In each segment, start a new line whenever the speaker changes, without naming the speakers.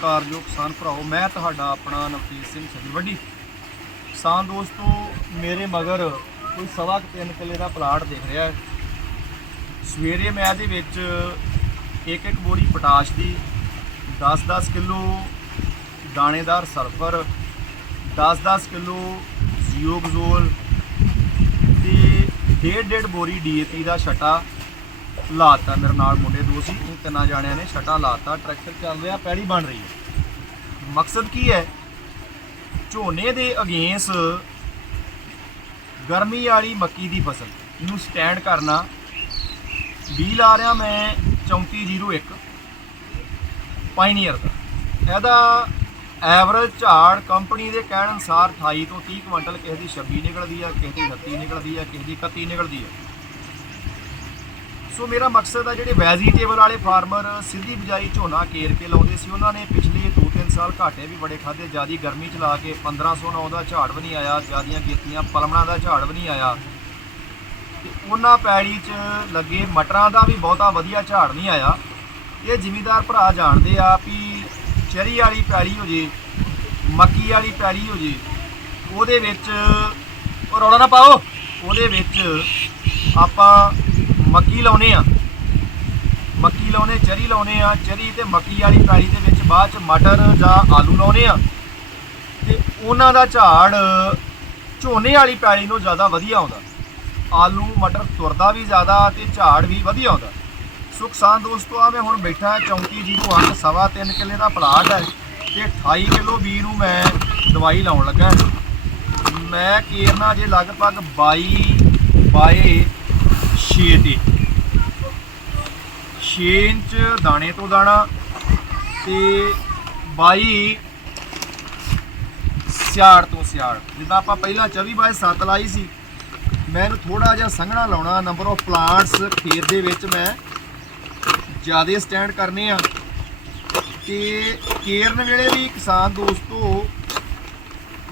ਸਤਿਕਾਰਯੋਗ ਕਿਸਾਨ ਭਰਾਓ, ਮੈਂ ਤੁਹਾਡਾ ਆਪਣਾ ਨਵਤੇਜ ਸਿੰਘ ਸੱਜਵੱਡੀ ਕਿਸਾਨ ਦੋਸਤੋ, ਮੇਰੇ ਮਗਰ ਕੋਈ ਸਵਾ ਕੁ ਤਿੰਨ ਕਿੱਲੇ ਦਾ ਪਲਾਟ ਦਿਖ ਰਿਹਾ ਹੈ। ਸਵੇਰੇ ਮੈਂ ਇਹਦੇ ਵਿੱਚ ਇੱਕ ਇੱਕ ਬੋਰੀ ਪੋਟਾਸ਼ ਦੀ 10-10 ਕਿਲੋ ਦਾਣੇਦਾਰ ਸਲਫਰ 10-10 ਕਿਲੋ ਜ਼ੀਓਗਜ਼ੋਲ ਤੇ ਡੇਢ ਡੇਢ ਬੋਰੀ ਡੀਏਪੀ ਦਾ ਛਟਾ ਲਾਤਾ ਮੇਰੇ ਨਾਲ ਮੁੰਡੇ ਦੋ ਸੀ, ਉਹ ਤਿੰਨਾਂ ਜਾਣਿਆਂ ਨੇ ਛਟਾ ਲਾਤਾ, ਟਰੈਕਟਰ ਚੱਲ ਰਿਹਾ ਪੈੜੀ ਬਣ ਰਹੀ ਹੈ। ਮਕਸਦ ਕੀ ਹੈ? ਝੋਨੇ ਦੇ ਅਗੇਂਸ ਗਰਮੀ ਵਾਲੀ ਮੱਕੀ ਦੀ ਫਸਲ ਨੂੰ ਸਟੈਂਡ ਕਰਨਾ। ਬੀ ਲਾ ਰਿਹਾ ਮੈਂ 3401 ਪਾਇਨੀਅਰ ਦਾ। ਇਹਦਾ ਐਵਰੇਜ ਝਾੜ ਕੰਪਨੀ ਦੇ ਕਹਿਣ ਅਨੁਸਾਰ 28 ਤੋਂ 30 ਕੁਇੰਟਲ ਕਿਸੇ ਦੀ 26 ਨਿਕਲਦੀ ਆ, ਕਿਸੇ ਦੀ 29 ਨਿਕਲਦੀ ਆ, ਕਿਸੇ ਦੀ 31 ਨਿਕਲਦੀ ਆ। ਸੋ ਮੇਰਾ ਮਕਸਦ ਆ ਜਿਹੜੇ ਵੈਜੀਟੇਬਲ ਵਾਲੇ ਫਾਰਮਰ ਸਿੱਧੀ ਬਿਜਾਈ ਝੋਨਾ ਕੇਰ ਕੇ ਲਾਉਂਦੇ ਸੀ, ਉਹਨਾਂ ਨੇ ਪਿਛਲੇ 2-3 ਸਾਲ ਘਾਟੇ ਵੀ ਬੜੇ ਖਾਦੇ ਜਿਆਦੀ ਗਰਮੀ ਚ ਲਾ ਕੇ 1509 ਦਾ ਝਾੜ ਵੀ ਨਹੀਂ ਆਇਆ, ਜਿਆਦੀਆਂ ਗੇਤੀਆਂ ਪਲਮਣਾ ਦਾ ਝਾੜ ਵੀ ਨਹੀਂ ਆਇਆ। ਤੇ ਉਹਨਾਂ ਪੈੜੀ 'ਚ ਲੱਗੇ ਮਟਰਾਂ ਦਾ ਵੀ ਬਹੁਤਾ ਵਧੀਆ ਝਾੜ ਨਹੀਂ ਆਇਆ। ਇਹ ਜ਼ਿਮੀਦਾਰ ਭਰਾ ਜਾਣਦੇ ਆ ਵੀ ਚਰੀ ਵਾਲੀ ਪੈੜੀ ਹੋ ਜੇ, ਮੱਕੀ ਵਾਲੀ ਪੈੜੀ ਹੋ ਜੇ, ਉਹਦੇ ਵਿੱਚ ਉਹ ਰੌਲਾ ਨਾ ਪਾਓ, ਉਹਦੇ ਵਿੱਚ ਆਪਾਂ ਮੱਕੀ ਲਾਉਨੇ ਆ। ਮੱਕੀ ਲਾਉਨੇ ਚਰੀ ਲਾਉਨੇ ਆ। ਚਰੀ ਤੇ ਮੱਕੀ ਵਾਲੀ ਪੈਲੀ ਦੇ ਵਿੱਚ ਬਾਅਦ ਚ ਮਟਰ ਜਾਂ ਆਲੂ ਲਾਉਨੇ ਆ। ਤੇ ਉਹਨਾਂ ਦਾ ਝਾੜ ਝੋਨੇ ਵਾਲੀ ਪੈਲੀ ਨੂੰ ਜ਼ਿਆਦਾ ਵਧੀਆ ਆਉਂਦਾ। ਆਲੂ, ਮਟਰ ਤੁਰਦਾ ਵੀ ਜ਼ਿਆਦਾ ਤੇ ਝਾੜ ਵੀ ਵਧੀਆ ਆਉਂਦਾ। ਸੋ ਕਿਸਾਨ ਦੋਸਤੋ, ਆ ਮੈਂ ਹੁਣ ਬੈਠਾ 3408 ਸਵਾ 3 ਕਿੱਲੇ ਦਾ ਪਲਾਟ ਹੈ ਤੇ 28 ਕਿਲੋ ਬੀ ਨੂੰ ਮੈਂ ਦਵਾਈ ਲਾਉਣ ਲੱਗਾ। ਮੈਂ ਕੇਰਨਾ ਜੇ ਲਗਭਗ 22 ਬਾਏ 6 ਤੇ 6 ਇੰਚ ਦਾਣੇ ਤੋਂ ਦਾਣਾ ਤੇ 22 ਸਿਆੜ ਤੋਂ ਸਿਆੜ। ਜਿੱਦਾਂ ਆਪਾਂ ਪਹਿਲਾਂ 24 ਬਾਏ 7 ਲਾਈ ਸੀ, ਮੈਂ ਇਹਨੂੰ ਥੋੜਾ ਜਿਹਾ ਸੰਘਣਾ ਲਾਉਣਾ ਨੰਬਰ ਆਫ ਪਲਾਂਟਸ ਖੇਤ ਦੇ ਵਿੱਚ ਮੈਂ ਜ਼ਿਆਦਾ ਸਟੈਂਡ ਕਰਨੇ ਆ। ਤੇ ਕੇਰਨ ਵੇਲੇ ਵੀ ਕਿਸਾਨ ਦੋਸਤੋ,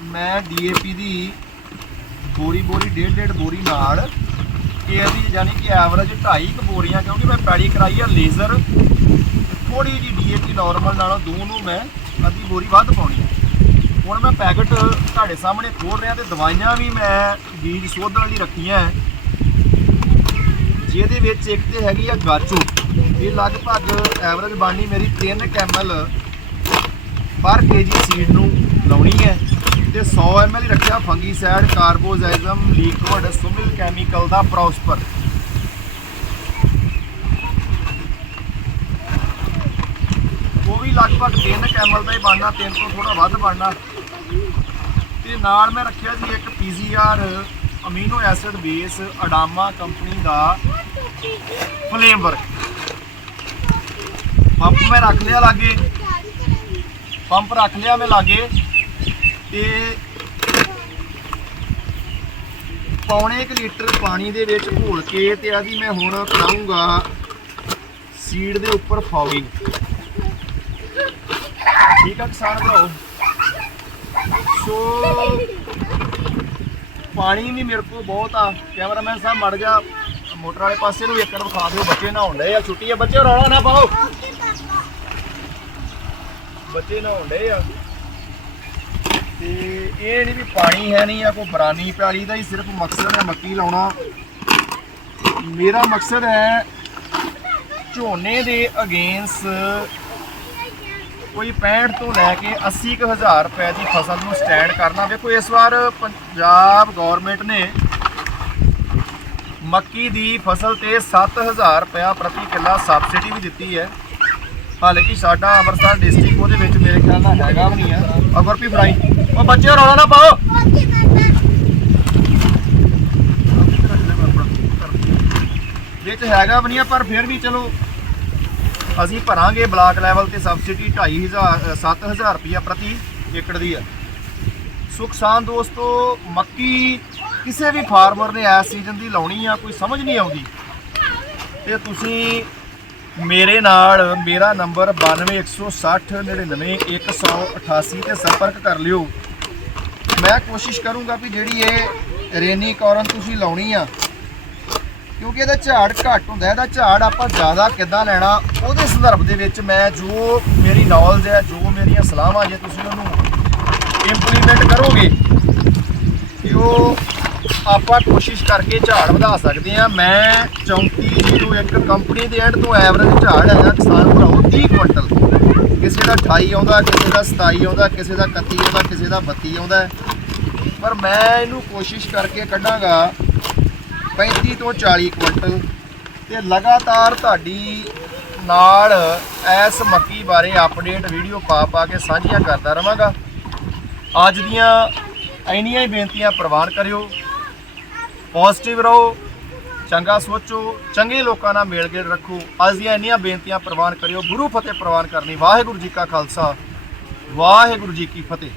ਮੈਂ ਡੀਏਪੀ ਦੀ ਬੋਰੀ ਬੋਰੀ ਡੇਢ ਡੇਢ ਬੋਰੀ ਨਾਲ ਕੇਰ ਦੀ ਯਾਨੀ ਕਿ ਐਵਰੇਜ 2.5 ਕੁ ਬੋਰੀਆਂ, ਕਿਉਂਕਿ ਮੈਂ ਪੈੜੀ ਕਰਾਈ ਆ ਲੇਜ਼ਰ ਥੋੜੀ ਜੀ ਡੀਏਪੀ ਨਾਰਮਲ ਨਾਲੋਂ ਦੋ ਨੂੰ ਮੈਂ ਅੱਧੀ ਬੋਰੀ ਵੱਧ ਪਾਉਣੀ ਆ। ਹੁਣ ਮੈਂ ਪੈਕਟ ਤੁਹਾਡੇ ਸਾਹਮਣੇ ਖੋਲ ਰਿਹਾ ਤੇ ਦਵਾਈਆਂ ਵੀ ਮੈਂ ਬੀਜ ਸੋਧਣ ਲਈ ਰੱਖੀਆਂ। ਹੈ। ਜਿਹਦੇ ਵਿੱਚ ਇੱਕ ਤੇ ਹੈਗੀ ਆ ਗਾਚੋ ਇਹ ਲਗਭਗ ਐਵਰੇਜ ਬਾਣੀ ਮੇਰੀ 3 ਕੈਮਲ ਪਰ ਕੇਜੀ ਸੀਡ ਨੂੰ ਲਾਉਣੀ ਹੈ। 100 ml ਹੀ ਰੱਖਿਆ ਫੰਗੀਸਾਈਡ ਕਾਰਬੋਜ਼ਾਈਜ਼ਮ ਲਿਕਵਿਡ, ਸੁਮਿਲ ਕੈਮੀਕਲ ਦਾ ਪ੍ਰੋਸਪਰ। ਉਹ ਵੀ ਲਗਭਗ 3 ਕੈਮਲ ਦਾ ਹੀ ਬਣਨਾ 3 ਤੋਂ ਥੋੜਾ ਵੱਧ ਬਣਨਾ। ਤੇ ਨਾਲ ਮੈਂ ਰੱਖਿਆ ਜੀ ਇੱਕ ਪੀਜ਼ੀਆਰ amino acid base, Adama company ਦਾ ਫਲੇਮ ਪੰਪ ਮੈਂ ਰੱਖ ਲਿਆ ਲਾਗੇ। ਪੰਪ ਰੱਖ ਲਿਆ ਮੈਂ ਲਾਗੇ। ਤੇ ਪੌਣੇ 1 ਲੀਟਰ ਪਾਣੀ ਦੇ ਵਿੱਚ ਘੋਲ ਕੇ ਤੇ ਆਦੀ ਮੈਂ ਹੁਣ ਕਰਾਉਂਗਾ ਸੀਡ ਦੇ ਉੱਪਰ ਫੌਗਿੰਗ। ਠੀਕ ਆ ਕਿਸਾਨ ਭਰਾਓ? ਸੋ ਪਾਣੀ ਵੀ ਮੇਰੇ ਕੋਲ ਬਹੁਤ ਆ। ਕੈਮਰਾਮੈਨ ਸਾਹਿਬ ਮੜ ਜਾ ਮੋਟਰ ਵਾਲੇ ਪਾਸੇ ਨੂੰ ਇੱਕ ਵਿਖਾ ਦਿਓ ਬੱਚੇ ਨਹਾਉਣ ਡਏ ਆ। ਛੁੱਟੀ ਆ ਬੱਚੇ ਰੌਲਾ ਨਾ ਪਾਓ। ਬੱਚੇ ਨਹਾਉਣ ਡਏ ਆ। ਤੇ ਇਹ ਨਹੀਂ ਵੀ ਪਾਣੀ ਹੈ ਨਹੀਂ ਆ ਕੋਈ ਬਰਾਨੀ ਪਿਆਲੀ ਦਾ ਹੀ ਸਿਰਫ ਮਕਸਦ ਹੈ ਮੱਕੀ ਲਾਉਣਾ। ਮੇਰਾ ਮਕਸਦ ਹੈ ਝੋਨੇ ਦੇ ਅਗੇਂਸ ਕੋਈ 65 ਤੋਂ ਲੈ ਕੇ 80 ਕੁ ਹਜ਼ਾਰ ਰੁਪਏ ਦੀ ਫਸਲ ਨੂੰ ਸਟੈਂਡ ਕਰਨਾ। ਵੇਖੋ, ਇਸ ਵਾਰ ਪੰਜਾਬ ਗਵਰਨਮੈਂਟ ਨੇ ਮੱਕੀ ਦੀ ਫਸਲ ਤੇ 7000 ਰੁਪਇਆ ਪ੍ਰਤੀ ਕਿੱਲਾ ਸਬਸਿਡੀ ਵੀ ਦਿੱਤੀ ਹੈ। ਹਾਲਾਂਕਿ ਸਾਡਾ ਅੰਮ੍ਰਿਤਸਰ ਡਿਸਟ੍ਰਿਕਟ ਉਹਦੇ ਵਿੱਚ ਮੇਰੇ ਖਿਆਲ ਨਾਲ ਹੈਗਾ ਵੀ ਨਹੀਂ ਹੈ। ਆ ਅਗਰ ਵੀ ਫਰਾਈ ਉਹ ਬੱਚੇ ਰੌਲਾ ਨਾ ਪਾਓ। ਵਿੱਚ ਹੈਗਾ ਵੀ ਨਹੀਂ ਪਰ ਫਿਰ ਵੀ ਚਲੋ ਅਸੀਂ ਭਰਾਂਗੇ ਬਲਾਕ ਲੈਵਲ ਤੇ ਸਬਸਿਡੀ 2500 7000 ਰੁਪਇਆ ਪ੍ਰਤੀ ਏਕੜ ਦੀ ਆ। ਸੋ ਕਿਸਾਨ ਦੋਸਤੋ ਮੱਕੀ ਕਿਸੇ ਵੀ ਫਾਰਮਰ ਨੇ ਐਸ ਸੀਜ਼ਨ ਦੀ ਲਾਉਣੀ ਆ ਕੋਈ ਸਮਝ ਨਹੀਂ ਆਉਂਦੀ। ਤੇ ਤੁਸੀਂ ਮੇਰੇ ਨਾਲ ਮੇਰਾ ਨੰਬਰ 92160 99188 ਤੇ ਸੰਪਰਕ ਕਰ ਲਿਓ। ਮੈਂ ਕੋਸ਼ਿਸ਼ ਕਰੂੰਗਾ ਵੀ ਜਿਹੜੀ ਇਹ ਰੇਨੀ ਕੌਰਨ ਤੁਸੀਂ ਲਾਉਣੀ ਆ, ਕਿਉਂਕਿ ਇਹਦਾ ਝਾੜ ਘੱਟ ਹੁੰਦਾ, ਇਹਦਾ ਝਾੜ ਆਪਾਂ ਜ਼ਿਆਦਾ ਕਿੱਦਾਂ ਲੈਣਾ, ਉਹਦੇ ਸੰਦਰਭ ਦੇ ਵਿੱਚ ਮੈਂ ਜੋ ਮੇਰੀ ਨੌਲੇਜ ਹੈ, ਜੋ ਮੇਰੀਆਂ ਸਲਾਹਾਂ ਜੇ ਤੁਸੀਂ ਉਹਨੂੰ ਇੰਪਲੀਮੈਂਟ ਕਰੋਗੇ ਕਿ ਉਹ ਆਪਾਂ ਕੋਸ਼ਿਸ਼ ਕਰਕੇ ਝਾੜ ਵਧਾ ਸਕਦੇ ਆ ਮੈਂ 3401 ਕੰਪਨੀ ਦੇ ਐਂਡ ਤੋਂ ਐਵਰੇਜ ਝਾੜ ਹੈਗਾ ਕਿਸਾਨ ਭਰਾਓ 30 ਕੁਇੰਟਲ। ਕਿਸੇ ਦਾ 28 ਆਉਂਦਾ, ਕਿਸੇ ਦਾ 27 ਆਉਂਦਾ, ਕਿਸੇ ਦਾ 31 ਆਉਂਦਾ, ਕਿਸੇ ਦਾ 32 ਆਉਂਦਾ ਪਰ ਮੈਂ ਇਹਨੂੰ ਕੋਸ਼ਿਸ਼ ਕਰਕੇ ਕੱਢਾਂਗਾ 35 ਤੋਂ 40 ਕੁਇੰਟਲ ਤੇ ਲਗਾਤਾਰ ਤੁਹਾਡੀ ਨਾਲ ਇਸ ਮੱਕੀ ਬਾਰੇ ਅਪਡੇਟ ਵੀਡੀਓ ਪਾ ਪਾ ਕੇ ਸਾਂਝੀਆਂ ਕਰਦਾ ਰਵਾਂਗਾ। ਅੱਜ ਦੀਆਂ ਇੰਨੀਆਂ ਹੀ ਬੇਨਤੀਆਂ ਪ੍ਰਵਾਨ ਕਰਿਓ। ਪੋਜ਼ਿਟਿਵ ਰਹੋ, ਚੰਗਾ ਸੋਚੋ, ਚੰਗੇ ਲੋਕਾਂ ਨਾਲ ਮੇਲ ਗੇੜ ਰੱਖੋ। ਅੱਜ ਦੀਆਂ ਇੰਨੀਆਂ ਬੇਨਤੀਆਂ ਪ੍ਰਵਾਨ ਕਰਿਓ। ਗੁਰੂ ਫਤਿਹ ਪ੍ਰਵਾਨ ਕਰਨੀ। ਵਾਹਿਗੁਰੂ ਜੀ ਕਾ ਖਾਲਸਾ। ਵਾਹਿਗੁਰੂ ਜੀ ਕੀ ਫਤਿਹ।